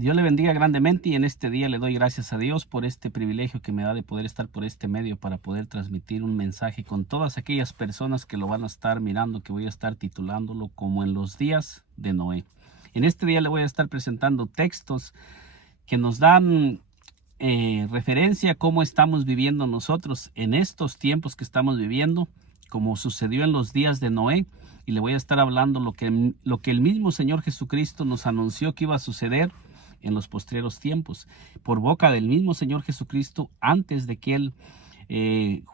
Dios le bendiga grandemente y en este día le doy gracias a Dios por este privilegio que me da de poder estar por este medio para poder transmitir un mensaje con todas aquellas personas que lo van a estar mirando, que voy a estar titulándolo como en los días de Noé. En este día le voy a estar presentando textos que nos dan referencia a cómo estamos viviendo nosotros en estos tiempos que estamos viviendo, como sucedió en los días de Noé. Y le voy a estar hablando lo que el mismo Señor Jesucristo nos anunció que iba a suceder en los postreros tiempos, por boca del mismo Señor Jesucristo, antes de que Él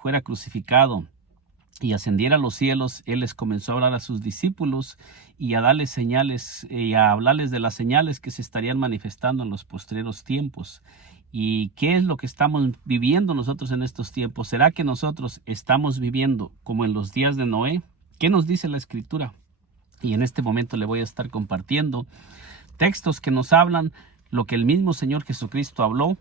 fuera crucificado y ascendiera a los cielos. Él les comenzó a hablar a sus discípulos y a darles señales y a hablarles de las señales que se estarían manifestando en los postreros tiempos. ¿Y qué es lo que estamos viviendo nosotros en estos tiempos? ¿Será que nosotros estamos viviendo como en los días de Noé? ¿Qué nos dice la Escritura? Y en este momento le voy a estar compartiendo textos que nos hablan lo que el mismo Señor Jesucristo habló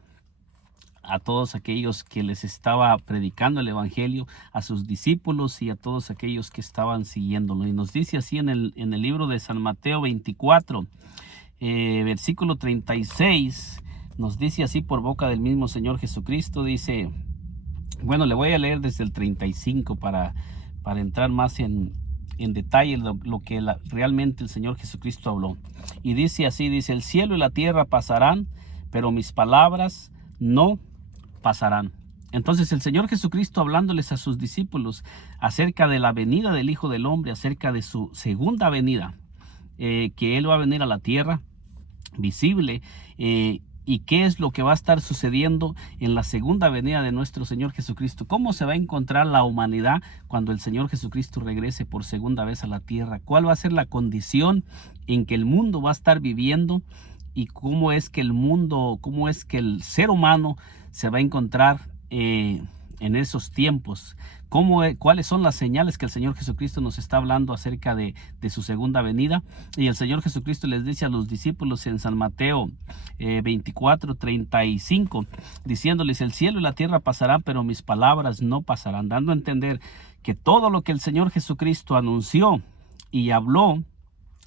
a todos aquellos que les estaba predicando el Evangelio, a sus discípulos y a todos aquellos que estaban siguiéndolo. Y nos dice así en el libro de San Mateo 24, versículo 36, nos dice así por boca del mismo Señor Jesucristo, dice, bueno, le voy a leer desde el 35 para entrar más en detalle lo que realmente el Señor Jesucristo habló. Y dice así, dice, el cielo y la tierra pasarán, pero mis palabras no pasarán. Entonces el Señor Jesucristo, hablándoles a sus discípulos acerca de la venida del Hijo del Hombre, acerca de su segunda venida, que Él va a venir a la tierra visible, y qué es lo que va a estar sucediendo en la segunda venida de nuestro Señor Jesucristo. ¿Cómo se va a encontrar la humanidad cuando el Señor Jesucristo regrese por segunda vez a la tierra? ¿Cuál va a ser la condición en que el mundo va a estar viviendo? ¿Y cómo es que el ser humano se va a encontrar en esos tiempos? ¿Cuáles son las señales que el Señor Jesucristo nos está hablando acerca de su segunda venida? Y el Señor Jesucristo les dice a los discípulos en San Mateo 24, 35, diciéndoles, el cielo y la tierra pasarán, pero mis palabras no pasarán, dando a entender que todo lo que el Señor Jesucristo anunció y habló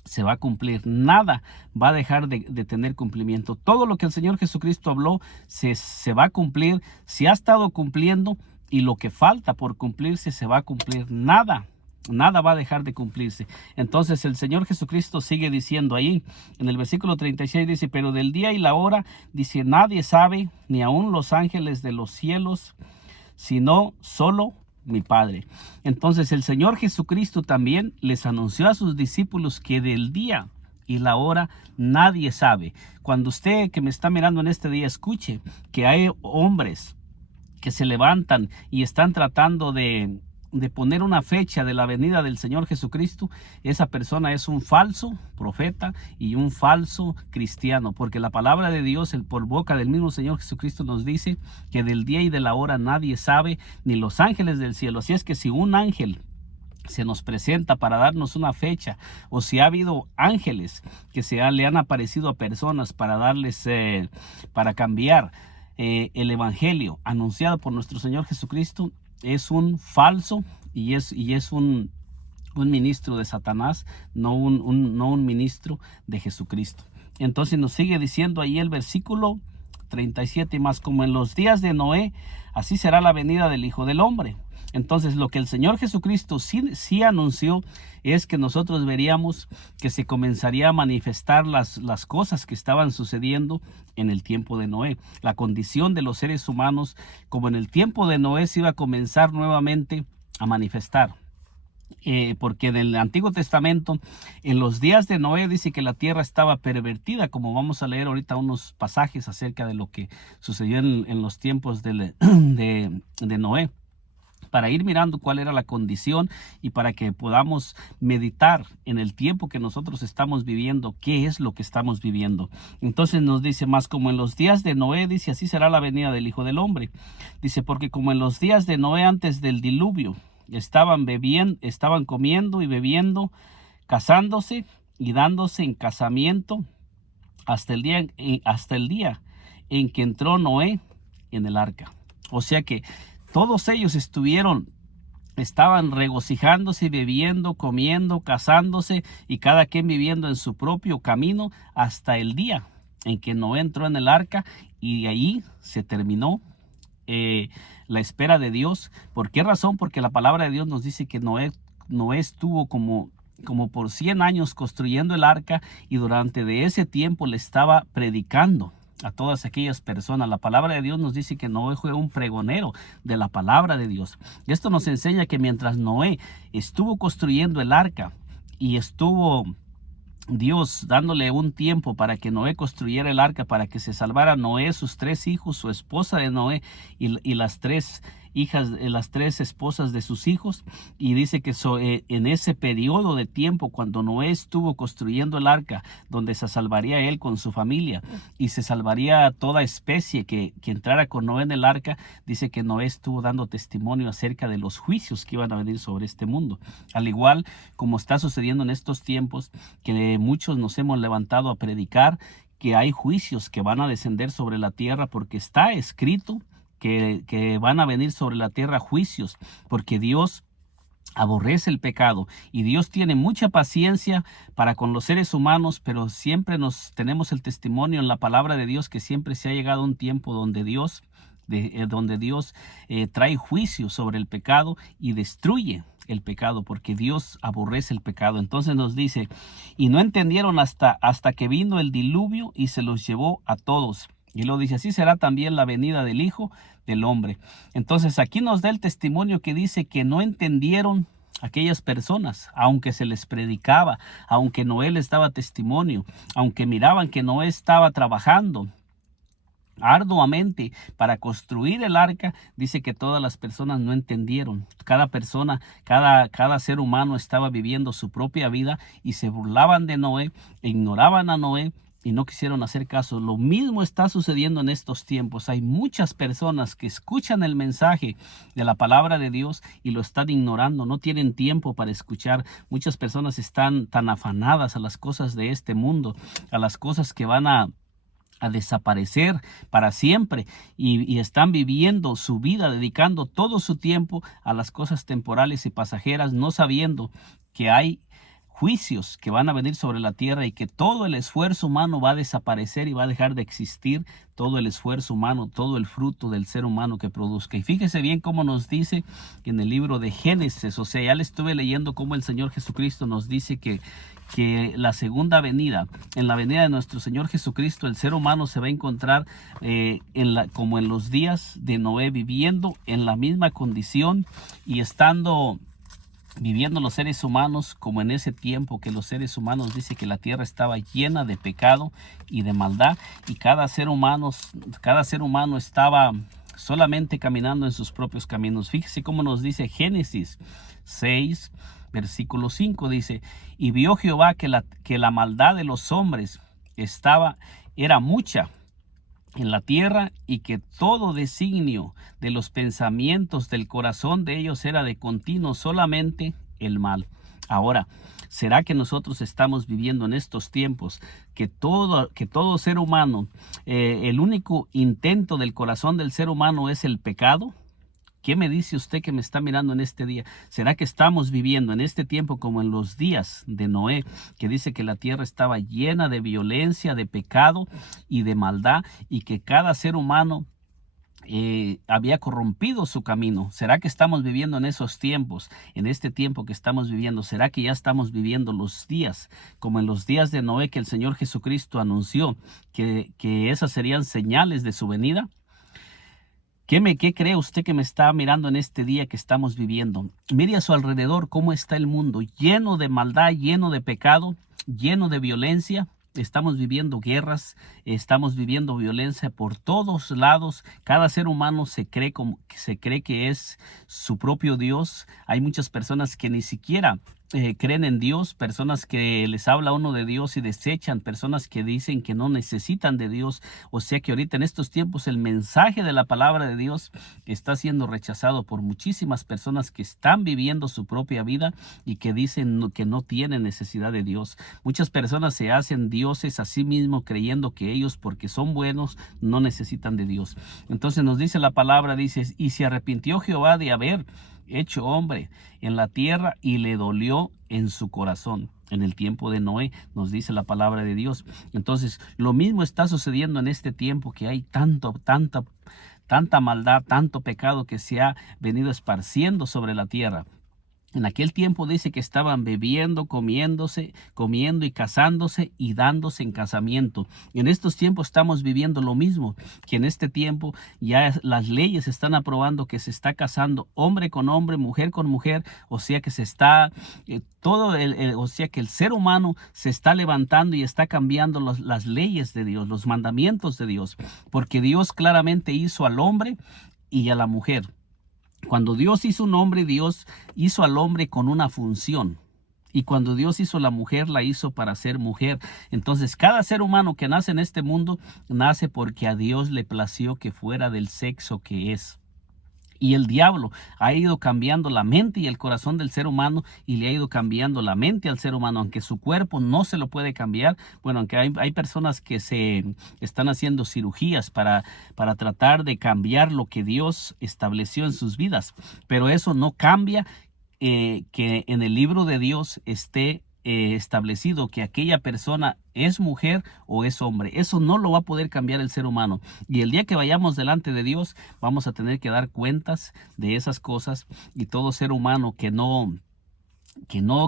se va a cumplir. Nada va a dejar de tener cumplimiento. Todo lo que el Señor Jesucristo habló se va a cumplir, se ha estado cumpliendo, y lo que falta por cumplirse se va a cumplir. Nada va a dejar de cumplirse. Entonces el Señor Jesucristo sigue diciendo ahí en el versículo 36, dice, pero del día y la hora, dice, nadie sabe, ni aun los ángeles de los cielos, sino solo mi Padre. Entonces el Señor Jesucristo también les anunció a sus discípulos que del día y la hora nadie sabe. Cuando usted que me está mirando en este día escuche que hay hombres que se levantan y están tratando de poner una fecha de la venida del Señor Jesucristo, esa persona es un falso profeta y un falso cristiano, porque la palabra de Dios, por boca del mismo Señor Jesucristo, nos dice que del día y de la hora nadie sabe, ni los ángeles del cielo. Así es que si un ángel se nos presenta para darnos una fecha, o si ha habido ángeles que le han aparecido a personas para darles, para cambiar el evangelio anunciado por nuestro Señor Jesucristo, es un falso y es un ministro de Satanás, no un ministro de Jesucristo. Entonces nos sigue diciendo ahí el versículo 37, más como en los días de Noé, así será la venida del Hijo del Hombre. Entonces lo que el Señor Jesucristo sí anunció es que nosotros veríamos que se comenzaría a manifestar las cosas que estaban sucediendo en el tiempo de Noé. La condición de los seres humanos, como en el tiempo de Noé, se iba a comenzar nuevamente a manifestar. Porque en el Antiguo Testamento, en los días de Noé, dice que la tierra estaba pervertida, como vamos a leer ahorita unos pasajes acerca de lo que sucedió en los tiempos de Noé, para ir mirando cuál era la condición y para que podamos meditar en el tiempo que nosotros estamos viviendo, qué es lo que estamos viviendo. Entonces nos dice, más como en los días de Noé, dice, así será la venida del Hijo del Hombre. Dice, porque como en los días de Noé antes del diluvio, estaban comiendo y bebiendo, casándose y dándose en casamiento hasta el día en que entró Noé en el arca. O sea que todos ellos estaban regocijándose, bebiendo, comiendo, casándose y cada quien viviendo en su propio camino hasta el día en que Noé entró en el arca y ahí se terminó la espera de Dios. ¿Por qué razón? Porque la palabra de Dios nos dice que Noé estuvo como por 100 años construyendo el arca y durante de ese tiempo le estaba predicando a todas aquellas personas. La palabra de Dios nos dice que Noé fue un pregonero de la palabra de Dios. Esto nos enseña que mientras Noé estuvo construyendo el arca y estuvo Dios dándole un tiempo para que Noé construyera el arca, para que se salvara Noé, sus 3 hijos, su esposa de Noé y las 3 hijas, las 3 esposas de sus hijos. Y dice que en ese periodo de tiempo, cuando Noé estuvo construyendo el arca, donde se salvaría él con su familia y se salvaría toda especie que entrara con Noé en el arca, dice que Noé estuvo dando testimonio acerca de los juicios que iban a venir sobre este mundo. Al igual como está sucediendo en estos tiempos, que muchos nos hemos levantado a predicar que hay juicios que van a descender sobre la tierra, porque está escrito que van a venir sobre la tierra juicios, porque Dios aborrece el pecado y Dios tiene mucha paciencia para con los seres humanos, pero siempre tenemos el testimonio en la palabra de Dios que siempre se ha llegado a un tiempo donde Dios trae juicio sobre el pecado y destruye el pecado, porque Dios aborrece el pecado. Entonces nos dice, y no entendieron hasta que vino el diluvio y se los llevó a todos. Y lo dice, así será también la venida del Hijo del Hombre. Entonces aquí nos da el testimonio que dice que no entendieron aquellas personas, aunque se les predicaba, aunque Noé les daba testimonio, aunque miraban que Noé estaba trabajando arduamente para construir el arca. Dice que todas las personas no entendieron. Cada persona, cada ser humano estaba viviendo su propia vida y se burlaban de Noé, e ignoraban a Noé y no quisieron hacer caso. Lo mismo está sucediendo en estos tiempos. Hay muchas personas que escuchan el mensaje de la palabra de Dios y lo están ignorando. No tienen tiempo para escuchar. Muchas personas están tan afanadas a las cosas de este mundo, a las cosas que van a desaparecer para siempre, y están viviendo su vida, dedicando todo su tiempo a las cosas temporales y pasajeras, no sabiendo que hay juicios que van a venir sobre la tierra y que todo el esfuerzo humano va a desaparecer y va a dejar de existir todo el esfuerzo humano, todo el fruto del ser humano que produzca. Y fíjese bien cómo nos dice en el libro de Génesis, o sea, ya le estuve leyendo cómo el Señor Jesucristo nos dice que la segunda venida, en la venida de nuestro Señor Jesucristo, el ser humano se va a encontrar como en los días de Noé, viviendo en la misma condición y viviendo los seres humanos como en ese tiempo que los seres humanos, dice que la tierra estaba llena de pecado y de maldad, y cada ser humano estaba solamente caminando en sus propios caminos. Fíjese cómo nos dice Génesis 6, versículo 5, dice, y vio Jehová que la maldad de los hombres era mucha en la tierra, y que todo designio de los pensamientos del corazón de ellos era de continuo solamente el mal. Ahora, ¿será que nosotros estamos viviendo en estos tiempos que todo ser humano, el único intento del corazón del ser humano es el pecado? ¿Qué me dice usted que me está mirando en este día? ¿Será que estamos viviendo en este tiempo como en los días de Noé, que dice que la tierra estaba llena de violencia, de pecado y de maldad, y que cada ser humano había corrompido su camino? ¿Será que estamos viviendo en esos tiempos, en este tiempo que estamos viviendo? ¿Será que ya estamos viviendo los días como en los días de Noé, que el Señor Jesucristo anunció que esas serían señales de su venida? ¿Qué cree usted que me está mirando en este día que estamos viviendo? Mire a su alrededor cómo está el mundo, lleno de maldad, lleno de pecado, lleno de violencia. Estamos viviendo guerras, estamos viviendo violencia por todos lados. Cada ser humano se cree que es su propio Dios. Hay muchas personas que ni siquiera creen en Dios, personas que les habla uno de Dios y desechan, personas que dicen que no necesitan de Dios. O sea que ahorita en estos tiempos el mensaje de la palabra de Dios está siendo rechazado por muchísimas personas que están viviendo su propia vida y que dicen que no tienen necesidad de Dios. Muchas personas se hacen dioses a sí mismos, creyendo que ellos, porque son buenos, no necesitan de Dios. Entonces nos dice la palabra, dice, y se arrepintió Jehová de haber hecho hombre en la tierra, y le dolió en su corazón. en el tiempo de Noé, nos dice la palabra de Dios. Entonces, lo mismo está sucediendo en este tiempo, que hay tanta maldad, tanto pecado que se ha venido esparciendo sobre la tierra. En aquel tiempo dice que estaban bebiendo, comiendo y casándose y dándose en casamiento. Y en estos tiempos estamos viviendo lo mismo, que en este tiempo ya las leyes están aprobando que se está casando hombre con hombre, mujer con mujer, o sea que se está o sea que el ser humano se está levantando y está cambiando las leyes de Dios, los mandamientos de Dios, porque Dios claramente hizo al hombre y a la mujer. Cuando Dios hizo un hombre, Dios hizo al hombre con una función. Y cuando Dios hizo la mujer, la hizo para ser mujer. Entonces, cada ser humano que nace en este mundo, nace porque a Dios le plació que fuera del sexo que es. Y el diablo ha ido cambiando la mente y el corazón del ser humano, y le ha ido cambiando la mente al ser humano, aunque su cuerpo no se lo puede cambiar. Bueno, aunque hay personas que se están haciendo cirugías para tratar de cambiar lo que Dios estableció en sus vidas. Pero eso no cambia que en el libro de Dios esté establecido que aquella persona es mujer o es hombre. Eso no lo va a poder cambiar el ser humano. Y el día que vayamos delante de Dios, vamos a tener que dar cuentas de esas cosas. Y todo ser humano que no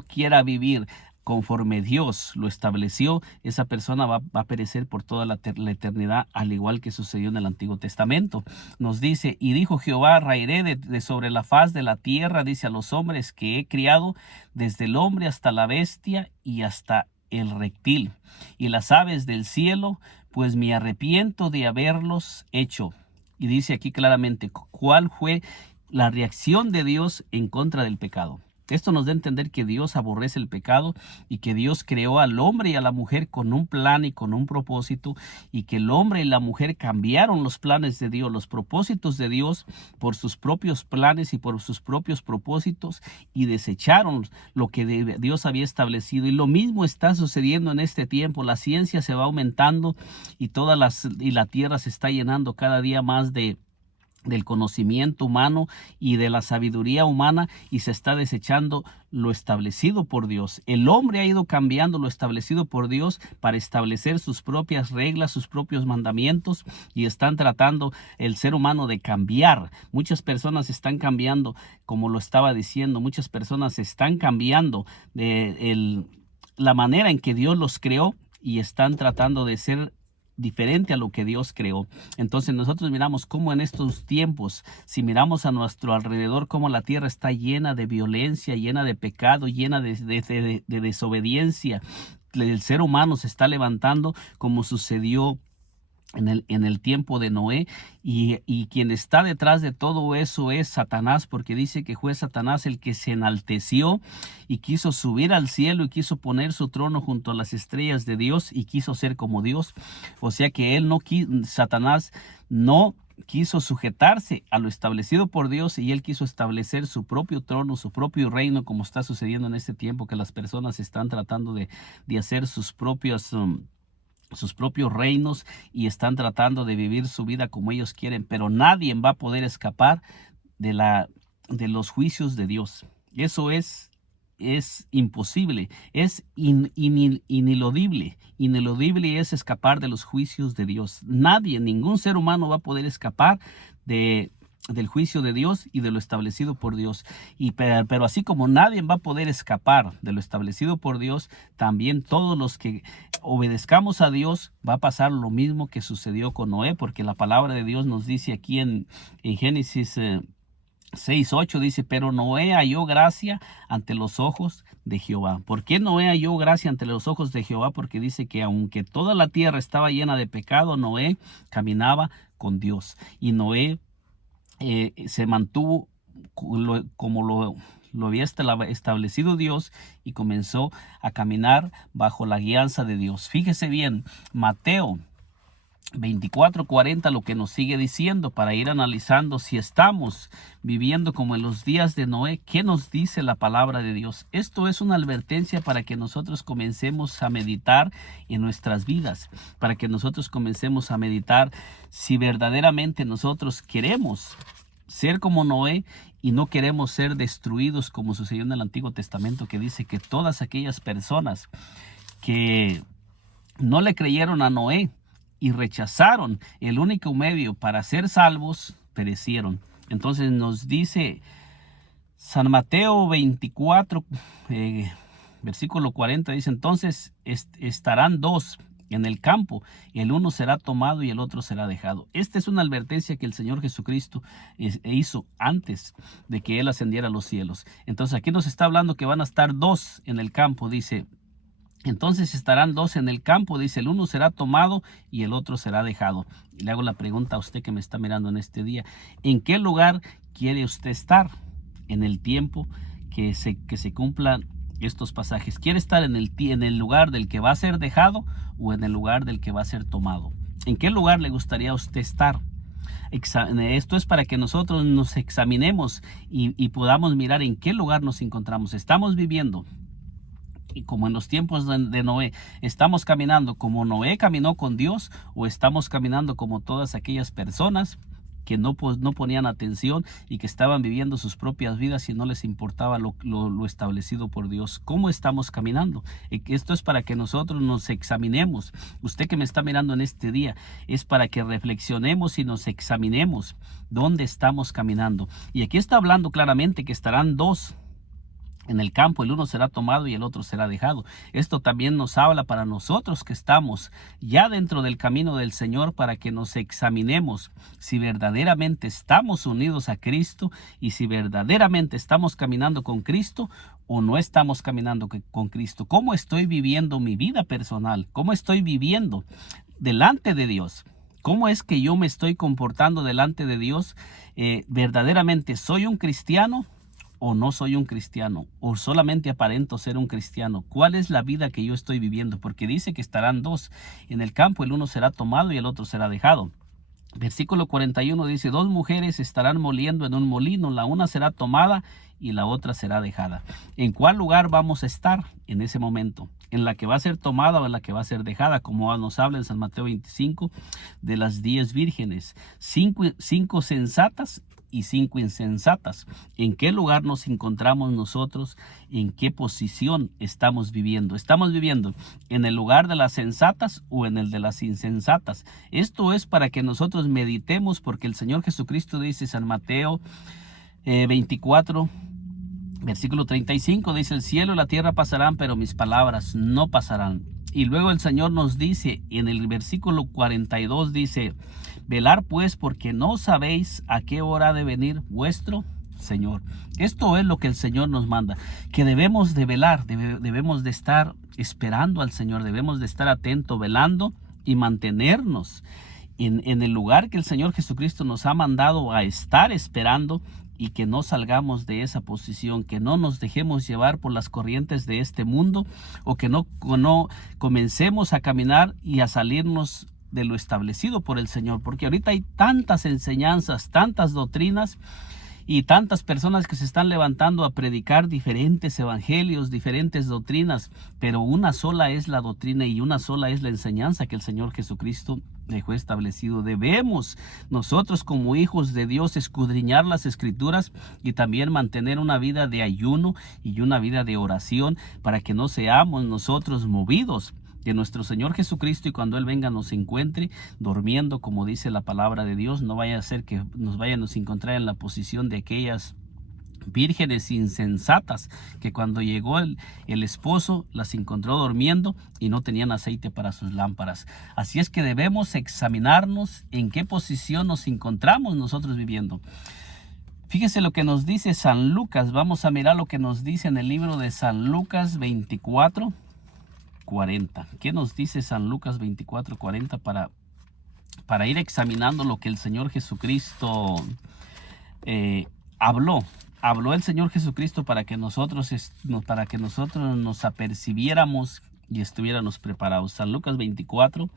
quiera vivir conforme Dios lo estableció, esa persona va a perecer por toda la eternidad, al igual que sucedió en el Antiguo Testamento. Nos dice: y dijo Jehová, raeré de sobre la faz de la tierra, dice, a los hombres que he criado, desde el hombre hasta la bestia y hasta el reptil, y las aves del cielo, pues me arrepiento de haberlos hecho. Y dice aquí claramente cuál fue la reacción de Dios en contra del pecado. Esto nos da a entender que Dios aborrece el pecado, y que Dios creó al hombre y a la mujer con un plan y con un propósito, y que el hombre y la mujer cambiaron los planes de Dios, los propósitos de Dios, por sus propios planes y por sus propios propósitos, y desecharon lo que Dios había establecido. Y lo mismo está sucediendo en este tiempo. La ciencia se va aumentando y la tierra se está llenando cada día más del conocimiento humano y de la sabiduría humana, y se está desechando lo establecido por Dios. El hombre ha ido cambiando lo establecido por Dios para establecer sus propias reglas, sus propios mandamientos, y están tratando el ser humano de cambiar. Muchas personas están cambiando, como lo estaba diciendo, muchas personas están cambiando la manera en que Dios los creó, y están tratando de ser diferente a lo que Dios creó. Entonces nosotros miramos cómo en estos tiempos, si miramos a nuestro alrededor, cómo la tierra está llena de violencia, llena de pecado, llena de desobediencia. El ser humano se está levantando, como sucedió en el tiempo de Noé, y quien está detrás de todo eso es Satanás, porque dice que fue Satanás el que se enalteció y quiso subir al cielo y quiso poner su trono junto a las estrellas de Dios y quiso ser como Dios. O sea que Satanás no quiso sujetarse a lo establecido por Dios, y él quiso establecer su propio trono, su propio reino, como está sucediendo en este tiempo, que las personas están tratando de hacer sus propios reinos, y están tratando de vivir su vida como ellos quieren, pero nadie va a poder escapar de los juicios de Dios. Eso es imposible, es ineludible. Ineludible es escapar de los juicios de Dios. Ningún ser humano va a poder escapar del juicio de Dios y de lo establecido por Dios. Pero así como nadie va a poder escapar de lo establecido por Dios, también todos los que obedezcamos a Dios va a pasar lo mismo que sucedió con Noé, porque la palabra de Dios nos dice aquí en Génesis 6:8, dice: pero Noé halló gracia ante los ojos de Jehová. ¿Por qué Noé halló gracia ante los ojos de Jehová? Porque dice que aunque toda la tierra estaba llena de pecado, Noé caminaba con Dios, y Noé se mantuvo como lo había establecido Dios, y comenzó a caminar bajo la guianza de Dios. Fíjese bien, Mateo 24:40 lo que nos sigue diciendo, para ir analizando si estamos viviendo como en los días de Noé. ¿Qué nos dice la palabra de Dios? Esto es una advertencia para que nosotros comencemos a meditar en nuestras vidas, para que nosotros comencemos a meditar si verdaderamente nosotros queremos ser como Noé y no queremos ser destruidos como sucedió en el Antiguo Testamento, que dice que todas aquellas personas que no le creyeron a Noé y rechazaron el único medio para ser salvos, perecieron. Entonces nos dice San Mateo 24, versículo 40, dice, entonces estarán dos en el campo, el uno será tomado y el otro será dejado. Esta es una advertencia que el Señor Jesucristo hizo antes de que Él ascendiera a los cielos. Entonces aquí nos está hablando que van a estar dos en el campo, dice. Entonces estarán dos en el campo, dice, el uno será tomado y el otro será dejado. Y le hago la pregunta a usted que me está mirando en este día, ¿en qué lugar quiere usted estar en el tiempo que se cumplan estos pasajes? ¿Quiere estar en el lugar del que va a ser dejado o en el lugar del que va a ser tomado? ¿En qué lugar le gustaría a usted estar? Esto es para que nosotros nos examinemos y podamos mirar en qué lugar nos encontramos. Estamos viviendo y como en los tiempos de Noé, ¿estamos caminando como Noé caminó con Dios o estamos caminando como todas aquellas personas que no ponían atención y que estaban viviendo sus propias vidas y no les importaba lo establecido por Dios? ¿Cómo estamos caminando? Esto es para que nosotros nos examinemos. Usted que me está mirando en este día, es para que reflexionemos y nos examinemos dónde estamos caminando. Y aquí está hablando claramente que estarán dos en el campo, el uno será tomado y el otro será dejado. Esto también nos habla para nosotros que estamos ya dentro del camino del Señor, para que nos examinemos si verdaderamente estamos unidos a Cristo y si verdaderamente estamos caminando con Cristo o no estamos caminando con Cristo. ¿Cómo estoy viviendo mi vida personal? ¿Cómo estoy viviendo delante de Dios? ¿Cómo es que yo me estoy comportando delante de Dios? ¿Verdaderamente soy un cristiano o no soy un cristiano? ¿O solamente aparento ser un cristiano? ¿Cuál es la vida que yo estoy viviendo? Porque dice que estarán dos en el campo, el uno será tomado y el otro será dejado. Versículo 41 dice, dos mujeres estarán moliendo en un molino, la una será tomada y la otra será dejada. ¿En cuál lugar vamos a estar en ese momento? ¿En la que va a ser tomada o en la que va a ser dejada? Como nos habla en San Mateo 25 de las 10 vírgenes, cinco sensatas y 5 insensatas. ¿En qué lugar nos encontramos nosotros? ¿En qué posición estamos viviendo? ¿Estamos viviendo en el lugar de las sensatas o en el de las insensatas? Esto es para que nosotros meditemos, porque el Señor Jesucristo dice, San Mateo 24, versículo 35, dice, el cielo y la tierra pasarán, pero mis palabras no pasarán. Y luego el Señor nos dice en el versículo 42, dice, velar pues, porque no sabéis a qué hora ha de venir vuestro Señor. Esto es lo que el Señor nos manda, que debemos de velar, debemos de estar esperando al Señor, debemos de estar atentos, velando y mantenernos en el lugar que el Señor Jesucristo nos ha mandado a estar esperando, y que no salgamos de esa posición, que no nos dejemos llevar por las corrientes de este mundo, o que no comencemos a caminar y a salirnos de lo establecido por el Señor, porque ahorita hay tantas enseñanzas, tantas doctrinas y tantas personas que se están levantando a predicar diferentes evangelios, diferentes doctrinas, pero una sola es la doctrina y una sola es la enseñanza que el Señor Jesucristo dejó establecido. Debemos nosotros como hijos de Dios escudriñar las Escrituras y también mantener una vida de ayuno y una vida de oración, para que no seamos nosotros movidos de nuestro Señor Jesucristo y cuando Él venga nos encuentre durmiendo, como dice la palabra de Dios. No vaya a ser que nos vayamos a encontrar en la posición de aquellas vírgenes insensatas, que cuando llegó el esposo las encontró durmiendo y no tenían aceite para sus lámparas. Así es que debemos examinarnos en qué posición nos encontramos nosotros viviendo. Fíjese lo que nos dice San Lucas. Vamos a mirar lo que nos dice en el libro de San Lucas 24:40. ¿Qué nos dice San Lucas 24:40 para ir examinando lo que el Señor Jesucristo habló? Habló el Señor Jesucristo para que nosotros nos apercibiéramos y estuviéramos preparados. San Lucas 24,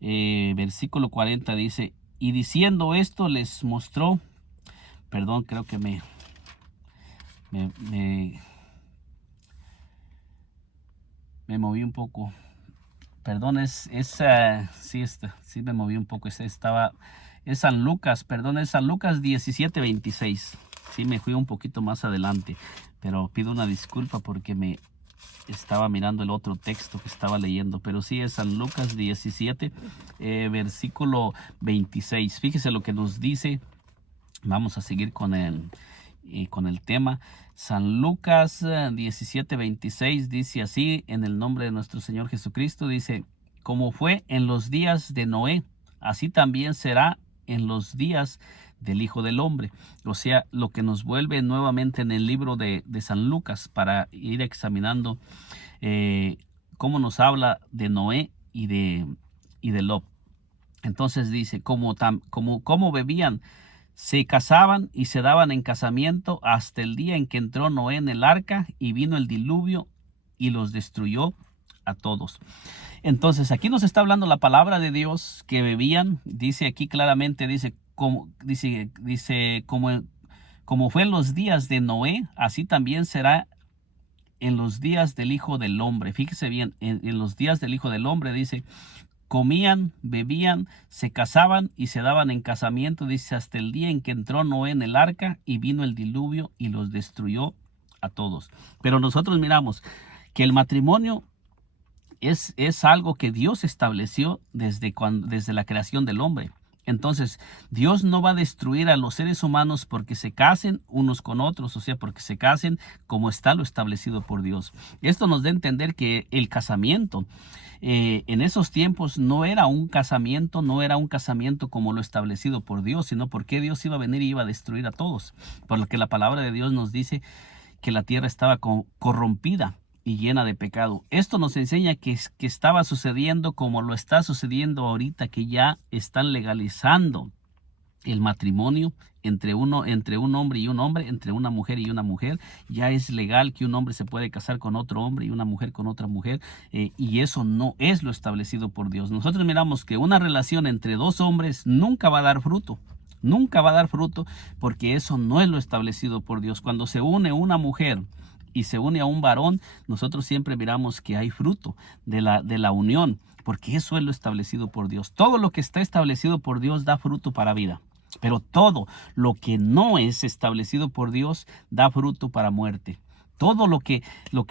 versículo 40 dice, y diciendo esto les mostró, perdón, creo que me moví un poco. Perdón, sí me moví un poco. Estaba Es San Lucas, perdón, es San Lucas 17:26. Sí, me fui un poquito más adelante, pero pido una disculpa porque me estaba mirando el otro texto que estaba leyendo, pero sí es San Lucas 17, versículo 26. Fíjese lo que nos dice. Vamos a seguir con el tema. San Lucas 17:26 dice así, en el nombre de nuestro Señor Jesucristo, dice: como fue en los días de Noé, así también será en los días del Hijo del Hombre. O sea, lo que nos vuelve nuevamente en el libro de San Lucas para ir examinando cómo nos habla de Noé y de Lot. Entonces dice, como bebían, se casaban y se daban en casamiento hasta el día en que entró Noé en el arca y vino el diluvio y los destruyó a todos. Entonces aquí nos está hablando la palabra de Dios que bebían. Dice aquí claramente, como fue en los días de Noé, así también será en los días del Hijo del Hombre. Fíjese bien, en los días del Hijo del Hombre dice: comían, bebían, se casaban y se daban en casamiento, dice, hasta el día en que entró Noé en el arca y vino el diluvio y los destruyó a todos. Pero nosotros miramos que el matrimonio es algo que Dios estableció desde la creación del hombre. Entonces, Dios no va a destruir a los seres humanos porque se casen unos con otros, o sea, porque se casen como está lo establecido por Dios. Esto nos da a entender que el casamiento en esos tiempos no era un casamiento como lo establecido por Dios, sino porque Dios iba a venir y iba a destruir a todos. Por lo que la palabra de Dios nos dice que la tierra estaba corrompida y llena de pecado. Esto nos enseña que estaba sucediendo como lo está sucediendo ahorita, que ya están legalizando el matrimonio entre un hombre y un hombre, entre una mujer y una mujer. Ya es legal que un hombre se puede casar con otro hombre y una mujer con otra mujer, y eso no es lo establecido por Dios. Nosotros miramos que una relación entre dos hombres nunca va a dar fruto. Nunca va a dar fruto porque eso no es lo establecido por Dios. Cuando se une una mujer y se une a un varón, nosotros siempre miramos que hay fruto de la unión, porque eso es lo establecido por Dios. Todo lo que está establecido por Dios da fruto para vida, pero todo lo que no es establecido por Dios da fruto para muerte. Todo lo que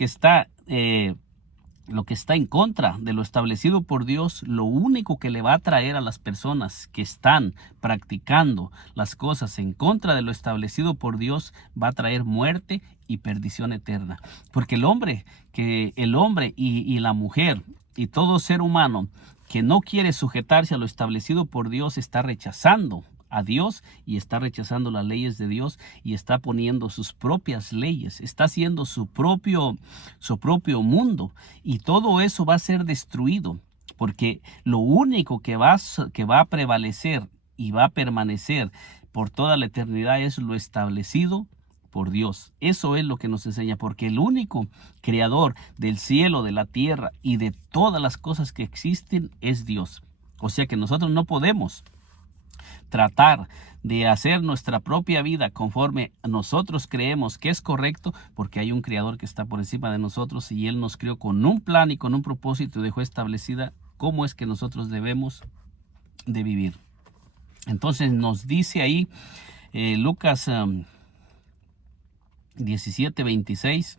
está en contra de lo establecido por Dios, lo único que le va a traer a las personas que están practicando las cosas en contra de lo establecido por Dios, va a traer muerte y perdición eterna. Porque el hombre y la mujer y todo ser humano que no quiere sujetarse a lo establecido por Dios está rechazando a Dios y está rechazando las leyes de Dios y está poniendo sus propias leyes, está haciendo su propio mundo, y todo eso va a ser destruido, porque lo único que va a prevalecer y va a permanecer por toda la eternidad es lo establecido por Dios. Eso es lo que nos enseña, porque el único creador del cielo, de la tierra y de todas las cosas que existen es Dios. O sea que nosotros no podemos tratar de hacer nuestra propia vida conforme nosotros creemos que es correcto, porque hay un creador que está por encima de nosotros y él nos creó con un plan y con un propósito y dejó establecida cómo es que nosotros debemos de vivir. Entonces nos dice ahí Lucas 17:26,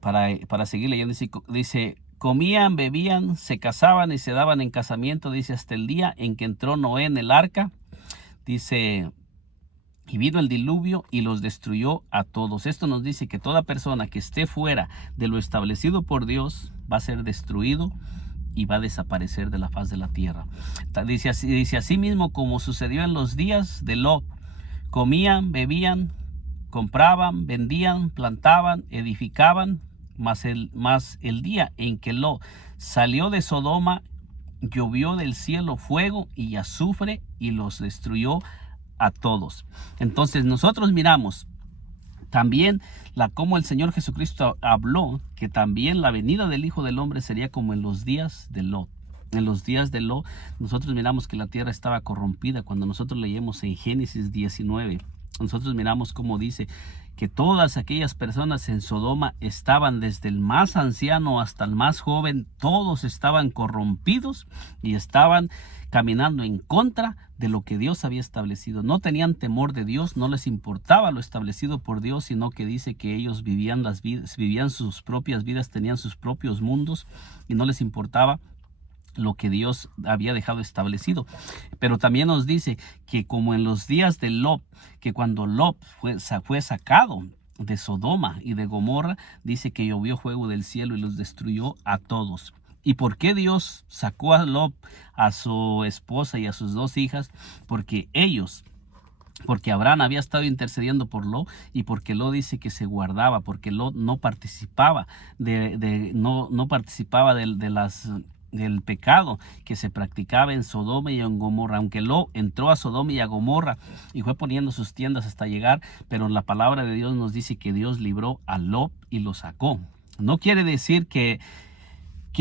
para seguir leyendo, dice: comían, bebían, se casaban y se daban en casamiento, dice, hasta el día en que entró Noé en el arca, dice, y vino el diluvio y los destruyó a todos. Esto nos dice que toda persona que esté fuera de lo establecido por Dios va a ser destruido y va a desaparecer de la faz de la tierra. Dice así mismo como sucedió en los días de Lot: comían, bebían, compraban, vendían, plantaban, edificaban, mas el día en que Lot salió de Sodoma, llovió del cielo fuego y azufre y los destruyó a todos. Entonces nosotros miramos también como el Señor Jesucristo habló que también la venida del Hijo del Hombre sería como en los días de Lot. En los días de Lot, nosotros miramos que la tierra estaba corrompida. Cuando nosotros leemos en Génesis 19, nosotros miramos cómo dice que todas aquellas personas en Sodoma estaban, desde el más anciano hasta el más joven, todos estaban corrompidos y estaban caminando en contra de lo que Dios había establecido. No tenían temor de Dios, no les importaba lo establecido por Dios, sino que dice que ellos vivían vivían sus propias vidas, tenían sus propios mundos y no les importaba lo que Dios había dejado establecido. Pero también nos dice que como en los días de Lot, que cuando Lot fue sacado de Sodoma y de Gomorra, dice que llovió fuego del cielo y los destruyó a todos. ¿Y por qué Dios sacó a Lot, a su esposa y a sus 2 hijas? Porque Abraham había estado intercediendo por Lot, y porque Lot dice que se guardaba, porque Lot no participaba no participaba del pecado que se practicaba en Sodoma y en Gomorra. Aunque Lot entró a Sodoma y a Gomorra y fue poniendo sus tiendas hasta llegar, pero la palabra de Dios nos dice que Dios libró a Lot y lo sacó. No quiere decir que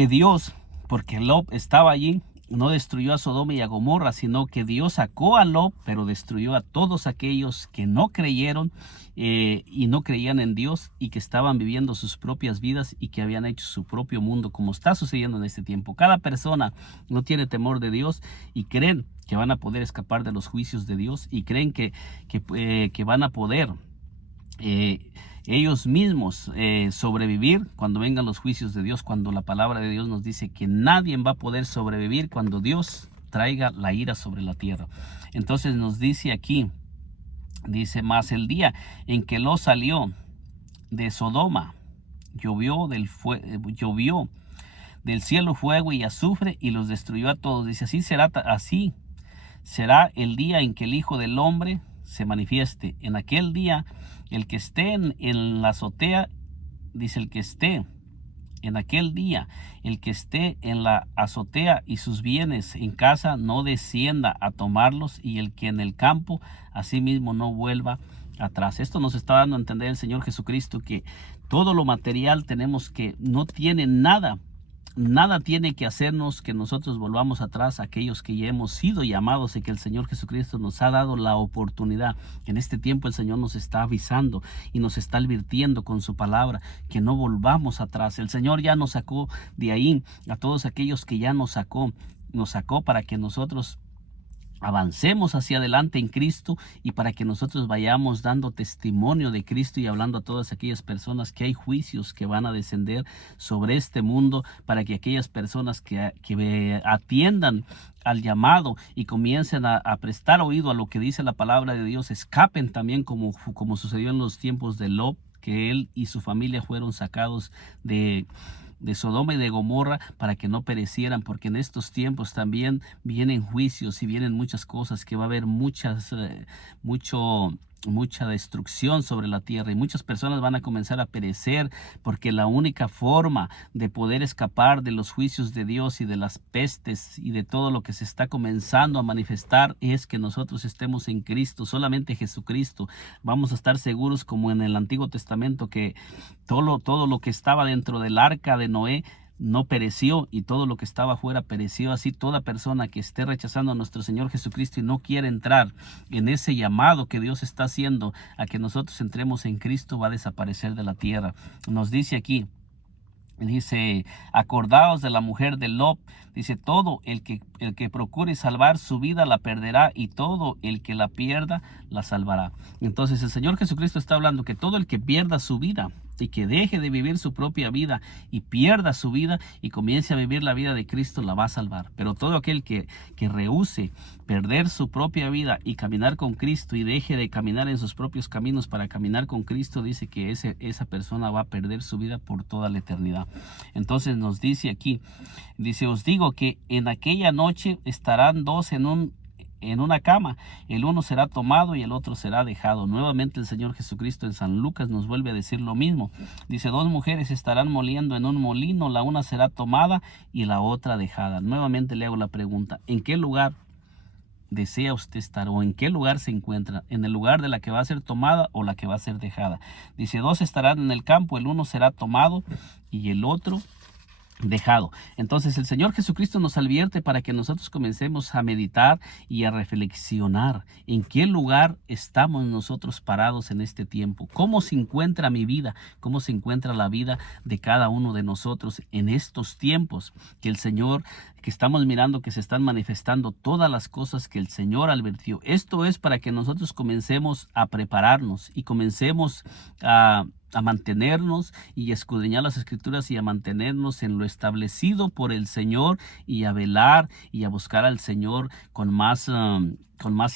Dios, porque Lot estaba allí, no destruyó a Sodoma y a Gomorra, sino que Dios sacó a Lot, pero destruyó a todos aquellos que no creyeron y no creían en Dios, y que estaban viviendo sus propias vidas y que habían hecho su propio mundo, como está sucediendo en este tiempo. Cada persona no tiene temor de Dios y creen que van a poder escapar de los juicios de Dios, y creen que van a poder ellos mismos sobrevivir cuando vengan los juicios de Dios, cuando la palabra de Dios nos dice que nadie va a poder sobrevivir cuando Dios traiga la ira sobre la tierra. Entonces nos dice aquí, dice: más el día en que Lot salió de Sodoma, llovió del cielo fuego y azufre y los destruyó a todos. Dice: así será el día en que el Hijo del Hombre se manifieste. En aquel día, el que esté en la azotea, dice, en aquel día, el que esté en la azotea y sus bienes en casa no descienda a tomarlos, y el que en el campo asimismo no vuelva atrás. Esto nos está dando a entender el Señor Jesucristo, que todo lo material no tiene nada tiene que hacernos que nosotros volvamos atrás, aquellos que ya hemos sido llamados y que el Señor Jesucristo nos ha dado la oportunidad. En este tiempo el Señor nos está avisando y nos está advirtiendo con su palabra que no volvamos atrás. El Señor ya nos sacó de ahí, a todos aquellos que ya nos sacó para que nosotros avancemos hacia adelante en Cristo, y para que nosotros vayamos dando testimonio de Cristo y hablando a todas aquellas personas que hay juicios que van a descender sobre este mundo, para que aquellas personas que atiendan al llamado y comiencen a prestar oído a lo que dice la palabra de Dios, escapen también como sucedió en los tiempos de Lot, que él y su familia fueron sacados de Sodoma y de Gomorra para que no perecieran, porque en estos tiempos también vienen juicios y vienen muchas cosas, que va a haber mucha destrucción sobre la tierra, y muchas personas van a comenzar a perecer, porque la única forma de poder escapar de los juicios de Dios y de las pestes y de todo lo que se está comenzando a manifestar es que nosotros estemos en Cristo. Solamente Jesucristo. Vamos a estar seguros, como en el Antiguo Testamento, que todo lo que estaba dentro del arca de Noé no pereció, y todo lo que estaba afuera pereció. Así toda persona que esté rechazando a nuestro Señor Jesucristo y no quiere entrar en ese llamado que Dios está haciendo a que nosotros entremos en Cristo, va a desaparecer de la tierra. Nos dice aquí, dice: acordaos de la mujer de Lot. Dice: todo el que procure salvar su vida la perderá, y todo el que la pierda la salvará. Entonces el Señor Jesucristo está hablando que todo el que pierda su vida y que deje de vivir su propia vida y pierda su vida y comience a vivir la vida de Cristo, la va a salvar. Pero todo aquel que rehúse perder su propia vida y caminar con Cristo, y deje de caminar en sus propios caminos para caminar con Cristo, dice que esa persona va a perder su vida por toda la eternidad. Entonces nos dice aquí, dice: os digo que en aquella noche estarán 2 en una cama, el uno será tomado y el otro será dejado. Nuevamente el Señor Jesucristo en San Lucas nos vuelve a decir lo mismo. Dice: 2 mujeres estarán moliendo en un molino, la una será tomada y la otra dejada. Nuevamente le hago la pregunta: ¿en qué lugar desea usted estar, o en qué lugar se encuentra? ¿En el lugar de la que va a ser tomada o la que va a ser dejada? Dice: 2 estarán en el campo, el uno será tomado y el otro dejado. Entonces el Señor Jesucristo nos advierte para que nosotros comencemos a meditar y a reflexionar en qué lugar estamos nosotros parados en este tiempo, cómo se encuentra mi vida, cómo se encuentra la vida de cada uno de nosotros en estos tiempos que el Señor, que estamos mirando que se están manifestando todas las cosas que el Señor advirtió. Esto es para que nosotros comencemos a prepararnos y comencemos a mantenernos y escudriñar las escrituras y a mantenernos en lo establecido por el Señor y a velar y a buscar al Señor con más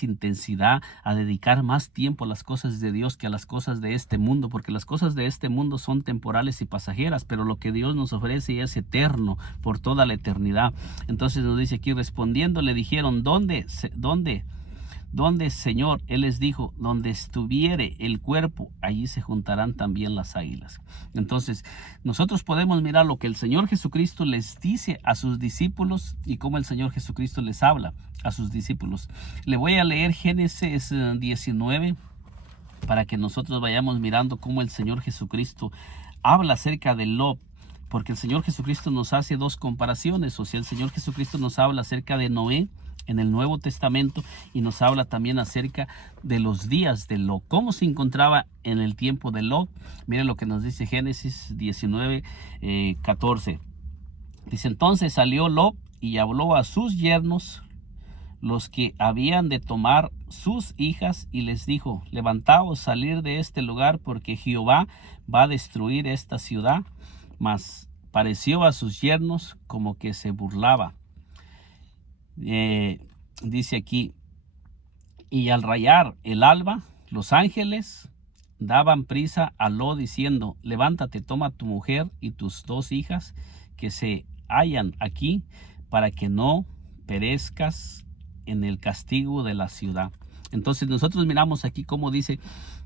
intensidad, a dedicar más tiempo a las cosas de Dios que a las cosas de este mundo, porque las cosas de este mundo son temporales y pasajeras, pero lo que Dios nos ofrece es eterno por toda la eternidad. Entonces nos dice aquí, respondiendo le dijeron, ¿Dónde, Señor? Él les dijo, donde estuviere el cuerpo, allí se juntarán también las águilas. Entonces, nosotros podemos mirar lo que el Señor Jesucristo les dice a sus discípulos y cómo el Señor Jesucristo les habla a sus discípulos. Le voy a leer Génesis 19 para que nosotros vayamos mirando cómo el Señor Jesucristo habla acerca de Lot. Porque el Señor Jesucristo nos hace dos comparaciones. O sea, el Señor Jesucristo nos habla acerca de Noé en el Nuevo Testamento y nos habla también acerca de los días de Lot, cómo se encontraba en el tiempo de Lot. Mire lo que nos dice Génesis 19, 14. Dice, entonces salió Lot y habló a sus yernos, los que habían de tomar sus hijas, y les dijo, levantaos, salir de este lugar, porque Jehová va a destruir esta ciudad. Mas pareció a sus yernos como que se burlaba. Dice aquí, y al rayar el alba, los ángeles daban prisa a Lot diciendo, levántate, toma tu mujer y tus dos hijas que se hallan aquí, para que no perezcas en el castigo de la ciudad. Entonces nosotros miramos aquí cómo dice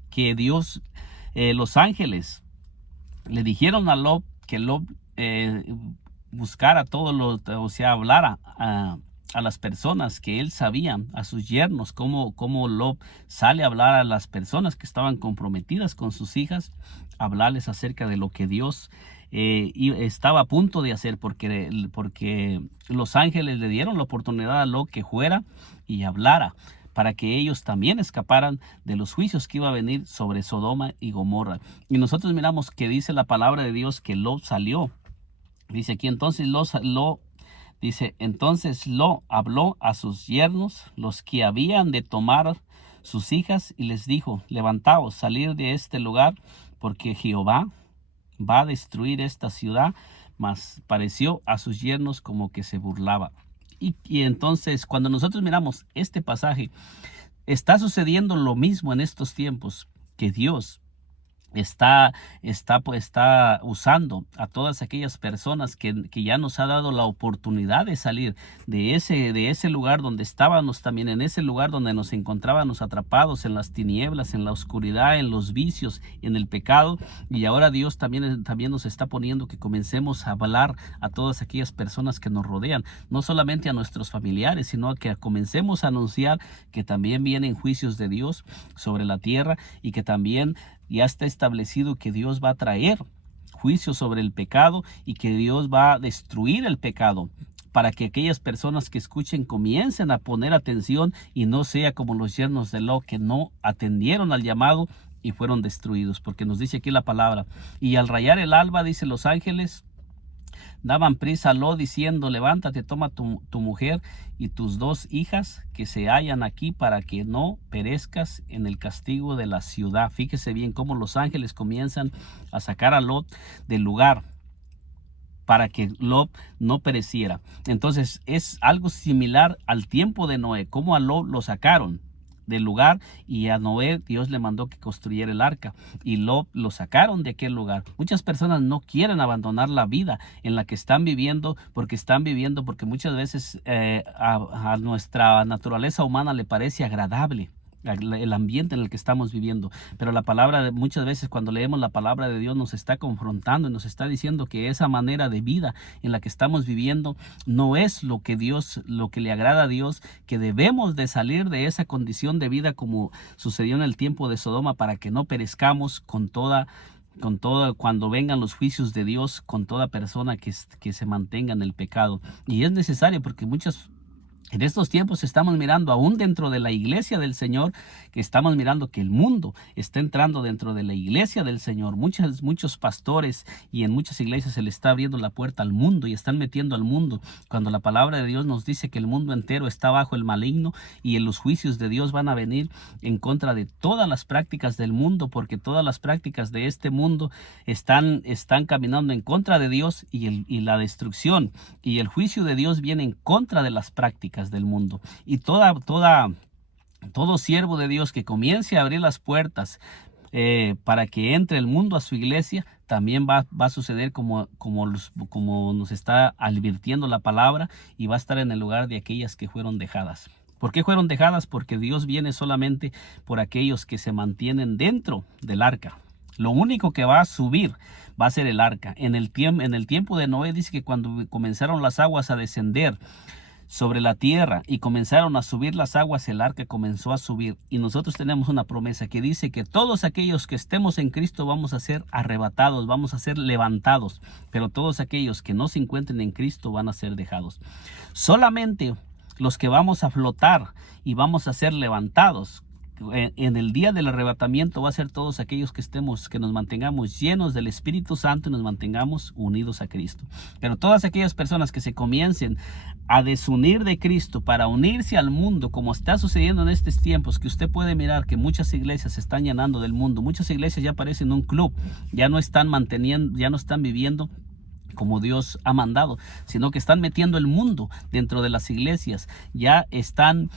que Dios, los ángeles le dijeron a Lot que Lot buscara todo lo, o sea, hablara a las personas que él sabía, a sus yernos, cómo Lot sale a hablar a las personas que estaban comprometidas con sus hijas, hablarles acerca de lo que Dios estaba a punto de hacer, porque los ángeles le dieron la oportunidad a Lot que fuera y hablara, para que ellos también escaparan de los juicios que iba a venir sobre Sodoma y Gomorra. Y nosotros miramos que dice la palabra de Dios que Lot salió. Dice aquí, entonces Lot habló a sus yernos, los que habían de tomar sus hijas, y les dijo, levantaos, salir de este lugar, porque Jehová va a destruir esta ciudad. Mas pareció a sus yernos como que se burlaba. Y entonces, cuando nosotros miramos este pasaje, está sucediendo lo mismo en estos tiempos, que Dios está usando a todas aquellas personas que ya nos ha dado la oportunidad de salir de ese lugar donde estábamos, también en ese lugar donde nos encontrábamos atrapados en las tinieblas, en la oscuridad, en los vicios, en el pecado. Y ahora Dios también nos está poniendo que comencemos a hablar a todas aquellas personas que nos rodean, no solamente a nuestros familiares, sino a que comencemos a anunciar que también vienen juicios de Dios sobre la tierra, y que también ya está establecido que Dios va a traer juicio sobre el pecado y que Dios va a destruir el pecado, para que aquellas personas que escuchen comiencen a poner atención y no sea como los yernos de Lot, que no atendieron al llamado y fueron destruidos. Porque nos dice aquí la palabra, y al rayar el alba, dice, los ángeles daban prisa a Lot diciendo, levántate, toma tu mujer y tus dos hijas que se hallan aquí, para que no perezcas en el castigo de la ciudad. Fíjese bien cómo los ángeles comienzan a sacar a Lot del lugar para que Lot no pereciera. Entonces es algo similar al tiempo de Noé, cómo a Lot lo sacaron del lugar, y a Noé Dios le mandó que construyera el arca, y lo sacaron de aquel lugar. Muchas personas no quieren abandonar la vida en la que están viviendo, porque muchas veces a nuestra naturaleza humana le parece agradable el ambiente en el que estamos viviendo, pero muchas veces cuando leemos la palabra de Dios nos está confrontando y nos está diciendo que esa manera de vida en la que estamos viviendo no es lo que le agrada a Dios, que debemos de salir de esa condición de vida como sucedió en el tiempo de Sodoma, para que no perezcamos con toda cuando vengan los juicios de Dios con toda persona que se mantenga en el pecado. Y es necesario porque en estos tiempos estamos mirando, aún dentro de la iglesia del Señor, que estamos mirando que el mundo está entrando dentro de la iglesia del Señor. Muchos pastores y en muchas iglesias se le está abriendo la puerta al mundo y están metiendo al mundo, cuando la palabra de Dios nos dice que el mundo entero está bajo el maligno y en los juicios de Dios van a venir en contra de todas las prácticas del mundo, porque todas las prácticas de este mundo están caminando en contra de Dios y la destrucción y el juicio de Dios viene en contra de las prácticas del mundo. Y todo siervo de Dios que comience a abrir las puertas para que entre el mundo a su iglesia, también va a suceder como nos está advirtiendo la palabra, y va a estar en el lugar de aquellas que fueron dejadas. ¿Por qué fueron dejadas? Porque Dios viene solamente por aquellos que se mantienen dentro del arca. Lo único que va a subir va a ser el arca. En el tiempo de Noé dice que cuando comenzaron las aguas a descender sobre la tierra y comenzaron a subir las aguas, el arca comenzó a subir. Y nosotros tenemos una promesa que dice que todos aquellos que estemos en Cristo vamos a ser arrebatados, vamos a ser levantados, pero todos aquellos que no se encuentren en Cristo van a ser dejados. Solamente los que vamos a flotar y vamos a ser levantados en el día del arrebatamiento va a ser todos aquellos que nos mantengamos llenos del Espíritu Santo y nos mantengamos unidos a Cristo. Pero todas aquellas personas que se comiencen a desunir de Cristo para unirse al mundo, como está sucediendo en estos tiempos, que usted puede mirar que muchas iglesias se están llenando del mundo, muchas iglesias ya parecen un club, ya no están viviendo como Dios ha mandado, sino que están metiendo el mundo dentro de las iglesias. Ya están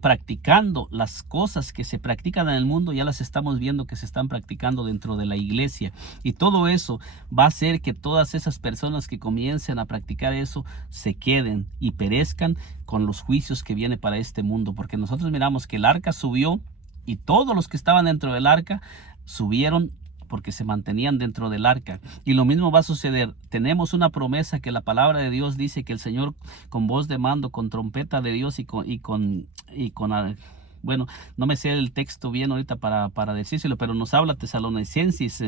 practicando las cosas que se practican en el mundo, ya las estamos viendo que se están practicando dentro de la iglesia, y todo eso va a hacer que todas esas personas que comiencen a practicar eso se queden y perezcan con los juicios que viene para este mundo, porque nosotros miramos que el arca subió y todos los que estaban dentro del arca subieron porque se mantenían dentro del arca. Y lo mismo va a suceder. Tenemos una promesa que la palabra de Dios dice que el Señor, con voz de mando, con trompeta de Dios bueno, no me sé el texto bien ahorita para decírselo, pero nos habla Tesalonicenses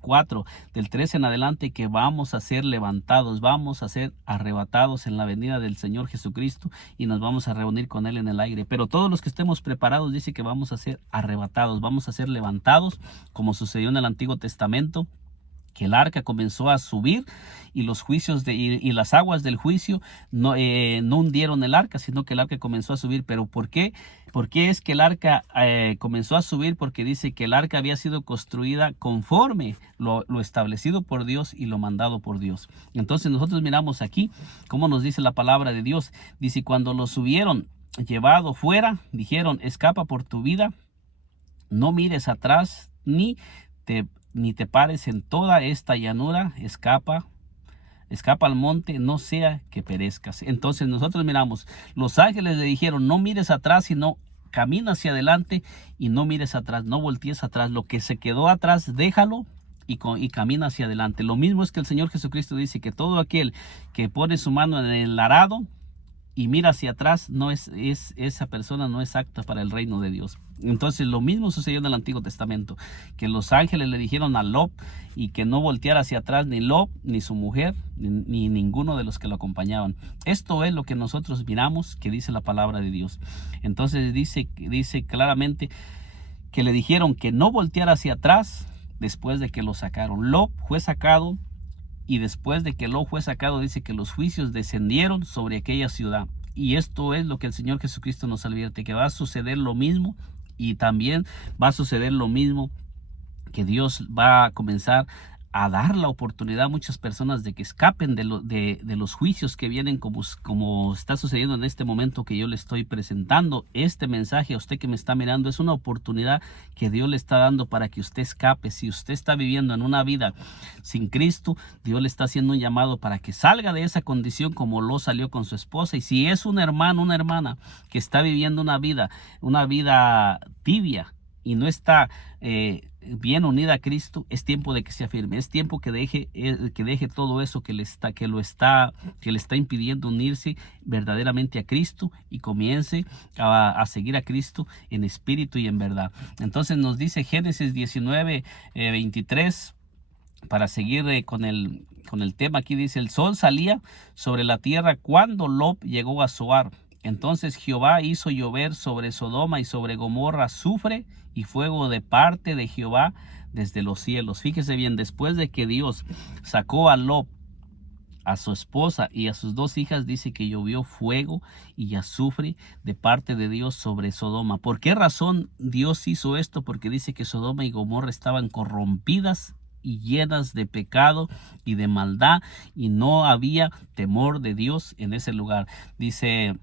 4, del 13 en adelante, que vamos a ser levantados, vamos a ser arrebatados en la venida del Señor Jesucristo y nos vamos a reunir con Él en el aire. Pero todos los que estemos preparados, dice que vamos a ser arrebatados, vamos a ser levantados, como sucedió en el Antiguo Testamento, que el arca comenzó a subir y los juicios y las aguas del juicio no hundieron el arca, sino que el arca comenzó a subir. ¿Pero por qué? ¿Por qué es que el arca comenzó a subir? Porque dice que el arca había sido construida conforme lo establecido por Dios y lo mandado por Dios. Entonces nosotros miramos aquí cómo nos dice la palabra de Dios. Dice, cuando lo subieron llevado fuera, dijeron, escapa por tu vida, no mires atrás, ni te pares en toda esta llanura, escapa al monte, no sea que perezcas. Entonces nosotros miramos, los ángeles le dijeron, no mires atrás, sino camina hacia adelante y no mires atrás, no voltees atrás. Lo que se quedó atrás, déjalo y camina hacia adelante. Lo mismo es que el Señor Jesucristo dice que todo aquel que pone su mano en el arado y mira hacia atrás, esa persona no es apta para el reino de Dios. Entonces lo mismo sucedió en el Antiguo Testamento, que los ángeles le dijeron a Lot y que no volteara hacia atrás, ni Lot, ni su mujer, ni ninguno de los que lo acompañaban. Esto es lo que nosotros miramos que dice la palabra de Dios. Entonces dice claramente que le dijeron que no volteara hacia atrás después de que lo sacaron. Lot fue sacado. Y después de que Lot fue sacado, dice que los juicios descendieron sobre aquella ciudad. Y esto es lo que el Señor Jesucristo nos advierte, que va a suceder lo mismo, y también va a suceder lo mismo, que Dios va a comenzar a dar la oportunidad a muchas personas de que escapen de los juicios que vienen, como está sucediendo en este momento que yo le estoy presentando. Este mensaje a usted que me está mirando es una oportunidad que Dios le está dando para que usted escape. Si usted está viviendo en una vida sin Cristo, Dios le está haciendo un llamado para que salga de esa condición como lo salió con su esposa. Y si es un hermano, una hermana que está viviendo una vida tibia y no está bien unida a Cristo, es tiempo de que se afirme, es tiempo que deje todo eso que le está impidiendo unirse verdaderamente a Cristo y comience a seguir a Cristo en espíritu y en verdad. Entonces nos dice Génesis 19, 23. para seguir con el tema, aquí dice, el sol salía sobre la tierra cuando Lot llegó a Zoar. Entonces Jehová hizo llover sobre Sodoma y sobre Gomorra azufre y fuego de parte de Jehová desde los cielos. Fíjese bien, después de que Dios sacó a Lot, a su esposa y a sus 2 hijas, dice que llovió fuego y azufre de parte de Dios sobre Sodoma. ¿Por qué razón Dios hizo esto? Porque dice que Sodoma y Gomorra estaban corrompidas y llenas de pecado y de maldad, y no había temor de Dios en ese lugar. Dice,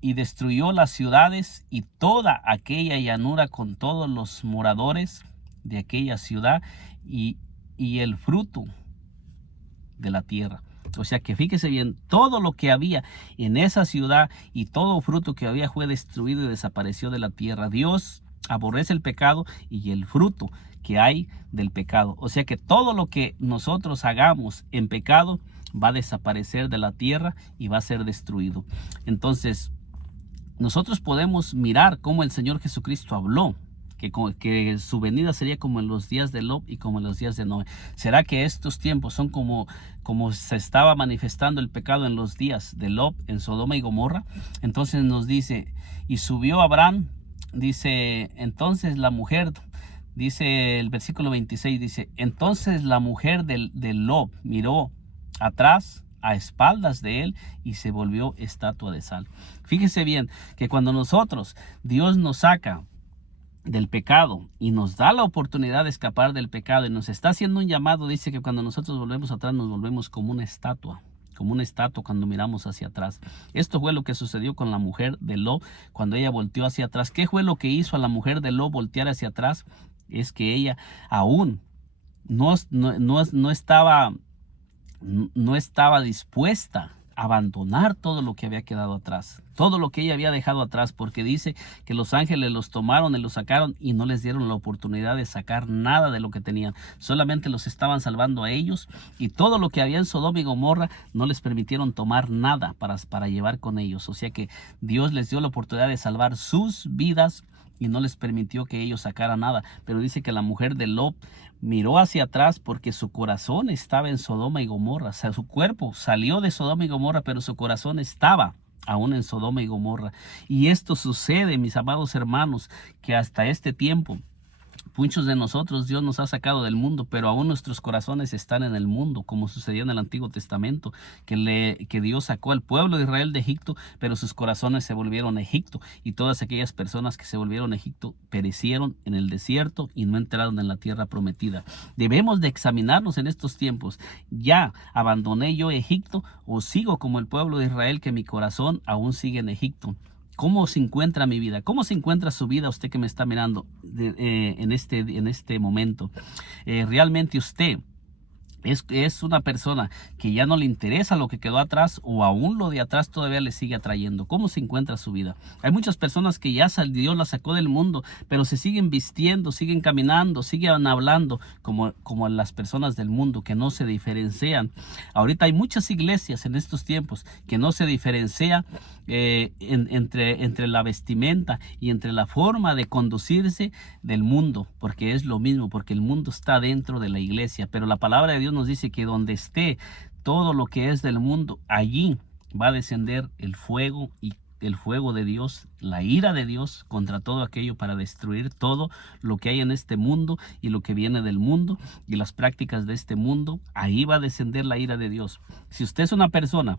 y destruyó las ciudades y toda aquella llanura con todos los moradores de aquella ciudad y el fruto de la tierra. O sea que fíjese bien, todo lo que había en esa ciudad y todo fruto que había fue destruido y desapareció de la tierra. Dios aborrece el pecado y el fruto que hay del pecado. O sea que todo lo que nosotros hagamos en pecado va a desaparecer de la tierra y va a ser destruido. Entonces, nosotros podemos mirar cómo el Señor Jesucristo habló que su venida sería como en los días de Lot y como en los días de Noé. ¿Será que estos tiempos son como se estaba manifestando el pecado en los días de Lot en Sodoma y Gomorra? Entonces nos dice, y subió Abraham, dice, entonces la mujer, dice el versículo 26, dice, entonces la mujer de Lot miró atrás, a espaldas de él, y se volvió estatua de sal. Fíjese bien que cuando Dios nos saca del pecado y nos da la oportunidad de escapar del pecado y nos está haciendo un llamado, dice que cuando nosotros volvemos atrás nos volvemos como una estatua cuando miramos hacia atrás. Esto fue lo que sucedió con la mujer de Lot cuando ella volteó hacia atrás. ¿Qué fue lo que hizo a la mujer de Lot voltear hacia atrás? Es que ella aún no estaba dispuesta a abandonar todo lo que había quedado atrás, todo lo que ella había dejado atrás, porque dice que los ángeles los tomaron y los sacaron y no les dieron la oportunidad de sacar nada de lo que tenían, solamente los estaban salvando a ellos, y todo lo que había en Sodoma y Gomorra no les permitieron tomar nada para llevar con ellos. O sea que Dios les dio la oportunidad de salvar sus vidas y no les permitió que ellos sacaran nada. Pero dice que la mujer de Lot miró hacia atrás porque su corazón estaba en Sodoma y Gomorra. O sea, su cuerpo salió de Sodoma y Gomorra, pero su corazón estaba aún en Sodoma y Gomorra. Y esto sucede, mis amados hermanos, que hasta este tiempo muchos de nosotros Dios nos ha sacado del mundo, pero aún nuestros corazones están en el mundo, como sucedió en el Antiguo Testamento, que Dios sacó al pueblo de Israel de Egipto, pero sus corazones se volvieron a Egipto, y todas aquellas personas que se volvieron a Egipto perecieron en el desierto y no entraron en la tierra prometida. Debemos de examinarnos en estos tiempos. ¿Ya abandoné yo Egipto o sigo como el pueblo de Israel, que mi corazón aún sigue en Egipto? ¿Cómo se encuentra mi vida? ¿Cómo se encuentra su vida, usted que me está mirando en este momento? ¿Realmente usted es una persona que ya no le interesa lo que quedó atrás, o aún lo de atrás todavía le sigue atrayendo? ¿Cómo se encuentra su vida? Hay muchas personas que ya Dios las sacó del mundo, pero se siguen vistiendo, siguen caminando, siguen hablando como las personas del mundo, que no se diferencian. Ahorita hay muchas iglesias en estos tiempos que no se diferencian entre la vestimenta y entre la forma de conducirse del mundo, porque es lo mismo, porque el mundo está dentro de la iglesia. Pero la palabra de Dios nos dice que donde esté todo lo que es del mundo, allí va a descender el fuego, y el fuego de Dios, la ira de Dios contra todo aquello, para destruir todo lo que hay en este mundo y lo que viene del mundo y las prácticas de este mundo. Ahí va a descender la ira de Dios. Si usted es una persona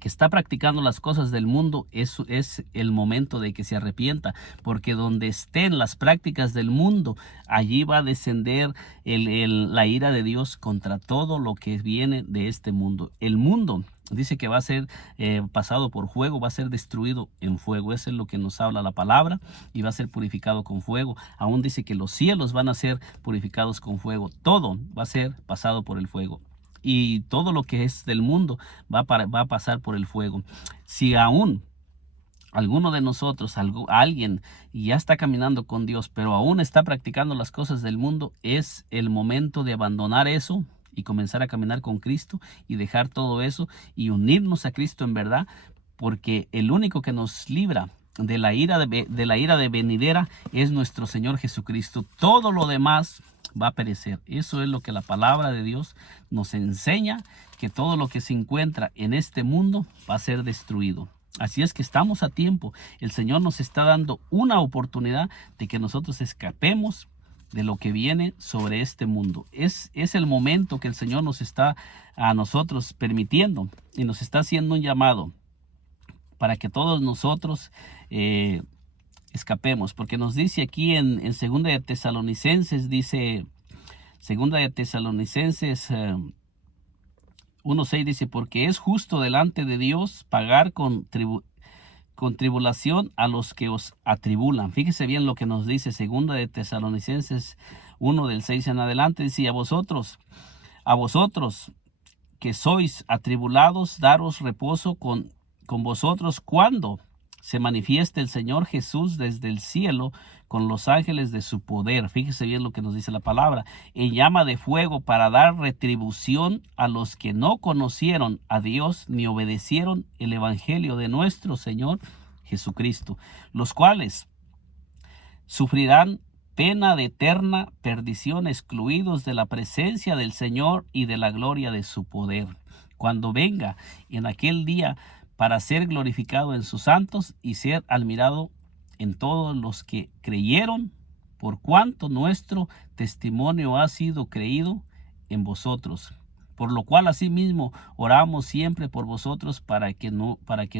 que está practicando las cosas del mundo, eso es el momento de que se arrepienta, porque donde estén las prácticas del mundo, allí va a descender la ira de Dios contra todo lo que viene de este mundo. El mundo dice que va a ser pasado por fuego, va a ser destruido en fuego. Eso es lo que nos habla la palabra, y va a ser purificado con fuego. Aún dice que los cielos van a ser purificados con fuego. Todo va a ser pasado por el fuego, y todo lo que es del mundo va a pasar por el fuego. Si aún alguno de nosotros, alguien ya está caminando con Dios, pero aún está practicando las cosas del mundo, es el momento de abandonar eso y comenzar a caminar con Cristo, y dejar todo eso y unirnos a Cristo en verdad, porque el único que nos libra de la ira de venidera es nuestro Señor Jesucristo. Todo lo demás va a perecer. Eso es lo que la palabra de Dios nos enseña, que todo lo que se encuentra en este mundo va a ser destruido. Así es que estamos a tiempo. El Señor nos está dando una oportunidad de que nosotros escapemos de lo que viene sobre este mundo. Es el momento que el Señor nos está a nosotros permitiendo y nos está haciendo un llamado para que todos nosotros escapemos, porque nos dice aquí en Segunda de Tesalonicenses, dice Segunda de Tesalonicenses 1:6, dice, porque es justo delante de Dios pagar con tribulación a los que os atribulan. Fíjese bien lo que nos dice Segunda de Tesalonicenses 1:6 en adelante, dice, a vosotros que sois atribulados, daros reposo con vosotros cuando se manifieste el Señor Jesús desde el cielo con los ángeles de su poder. Fíjese bien lo que nos dice la palabra, en llama de fuego, para dar retribución a los que no conocieron a Dios ni obedecieron el evangelio de nuestro Señor Jesucristo, los cuales sufrirán pena de eterna perdición, excluidos de la presencia del Señor y de la gloria de su poder, cuando venga en aquel día para ser glorificado en sus santos y ser admirado en todos los que creyeron, por cuanto nuestro testimonio ha sido creído en vosotros. Por lo cual asimismo oramos siempre por vosotros, para que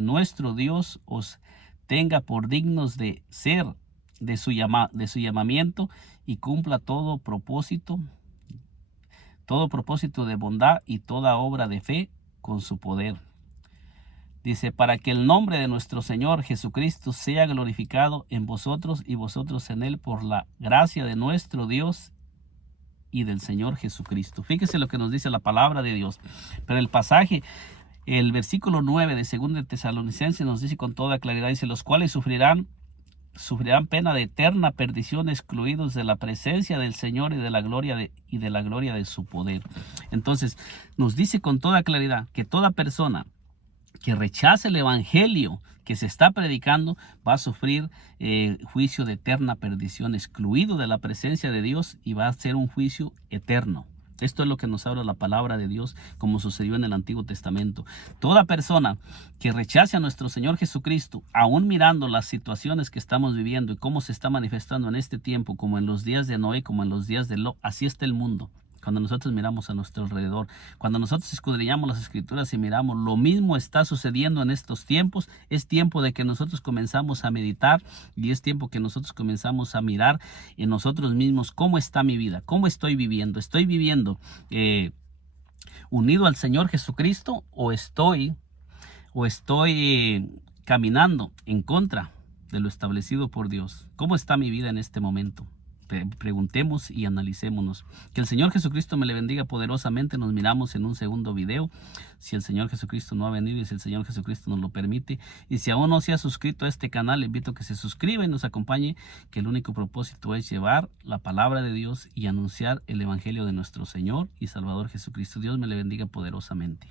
nuestro Dios os tenga por dignos de ser de su llamamiento, y cumpla todo propósito de bondad y toda obra de fe con su poder. Dice, para que el nombre de nuestro Señor Jesucristo sea glorificado en vosotros y vosotros en él, por la gracia de nuestro Dios y del Señor Jesucristo. Fíjese lo que nos dice la palabra de Dios. Pero el pasaje, el versículo 9 de 2 de Tesalonicenses nos dice con toda claridad, dice, los cuales sufrirán pena de eterna perdición, excluidos de la presencia del Señor y de la gloria de su poder. Entonces, nos dice con toda claridad que toda persona que rechace el evangelio que se está predicando va a sufrir juicio de eterna perdición, excluido de la presencia de Dios, y va a ser un juicio eterno. Esto es lo que nos habla la palabra de Dios, como sucedió en el Antiguo Testamento. Toda persona que rechace a nuestro Señor Jesucristo, aún mirando las situaciones que estamos viviendo y cómo se está manifestando en este tiempo, como en los días de Noé, como en los días de Lot, así está el mundo. Cuando nosotros miramos a nuestro alrededor, cuando nosotros escudriñamos las Escrituras y miramos, lo mismo está sucediendo en estos tiempos. Es tiempo de que nosotros comenzamos a meditar, y es tiempo que nosotros comenzamos a mirar en nosotros mismos cómo está mi vida, cómo estoy viviendo. ¿Estoy viviendo unido al Señor Jesucristo, o estoy caminando en contra de lo establecido por Dios? ¿Cómo está mi vida en este momento? Preguntemos y analicémonos. Que el Señor Jesucristo me le bendiga poderosamente. Nos miramos en un segundo video, si el Señor Jesucristo no ha venido y si el Señor Jesucristo nos lo permite. Y si aún no se ha suscrito a este canal, le invito a que se suscriba y nos acompañe, que el único propósito es llevar la palabra de Dios y anunciar el evangelio de nuestro Señor y Salvador Jesucristo. Dios me le bendiga poderosamente.